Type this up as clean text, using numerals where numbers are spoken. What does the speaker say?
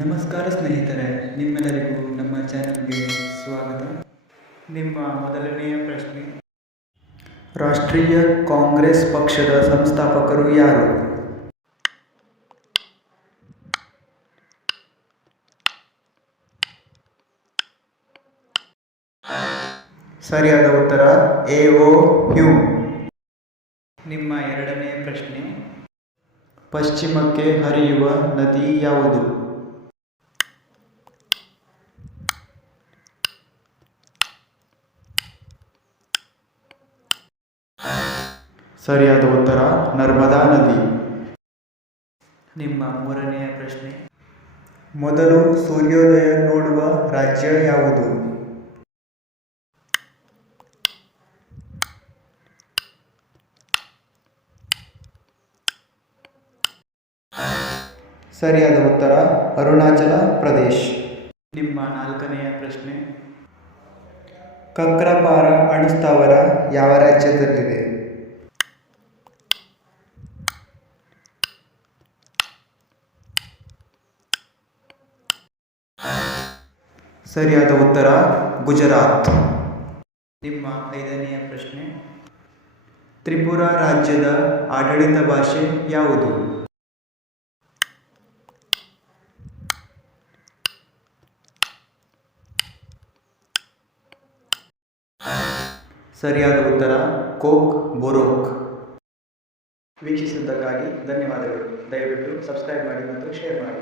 ನಮಸ್ಕಾರ ಸ್ನೇಹಿತರೆ, ನಿಮ್ಮೆಲ್ಲರಿಗೂ ನಮ್ಮ ಚಾನಲ್ಗೆ ಸ್ವಾಗತ. ನಿಮ್ಮ ಮೊದಲನೆಯ ಪ್ರಶ್ನೆ, ರಾಷ್ಟ್ರೀಯ ಕಾಂಗ್ರೆಸ್ ಪಕ್ಷದ ಸಂಸ್ಥಾಪಕರು ಯಾರು? ಸರಿಯಾದ ಉತ್ತರ ಎ.ಓ. ಹ್ಯೂಮ್. ನಿಮ್ಮ ಎರಡನೆಯ ಪ್ರಶ್ನೆ, ಪಶ್ಚಿಮಕ್ಕೆ ಹರಿಯುವ ನದಿ ಯಾವುದು? ಸರಿಯಾದ ಉತ್ತರ ನರ್ಮದಾ ನದಿ. ನಿಮ್ಮ ಮೂರನೆಯ ಪ್ರಶ್ನೆ, ಮೊದಲು ಸೂರ್ಯೋದಯ ನೋಡುವ ರಾಜ್ಯ ಯಾವುದು? ಸರಿಯಾದ ಉತ್ತರ ಅರುಣಾಚಲ ಪ್ರದೇಶ್. ನಿಮ್ಮ ನಾಲ್ಕನೆಯ ಪ್ರಶ್ನೆ, ಕಕ್ರಪಾರ ಅಣುಸ್ಥಾವರ ಯಾವ ರಾಜ್ಯದಲ್ಲಿದೆ? ಸರಿಯಾದ ಉತ್ತರ ಗುಜರಾತ್. ನಿಮ್ಮ ಐದನೆಯ ಪ್ರಶ್ನೆ, ತ್ರಿಪುರಾ ರಾಜ್ಯದ ಆಡಳಿತ ಭಾಷೆ ಯಾವುದು? ಸರಿಯಾದ ಉತ್ತರ ಕೋಕ್ ಬೊರೋಕ್. ವೀಕ್ಷಿಸಿದ್ದಕ್ಕಾಗಿ ಧನ್ಯವಾದಗಳು. ದಯವಿಟ್ಟು ಸಬ್ಸ್ಕ್ರೈಬ್ ಮಾಡಿ ಮತ್ತು ಶೇರ್ ಮಾಡಿ.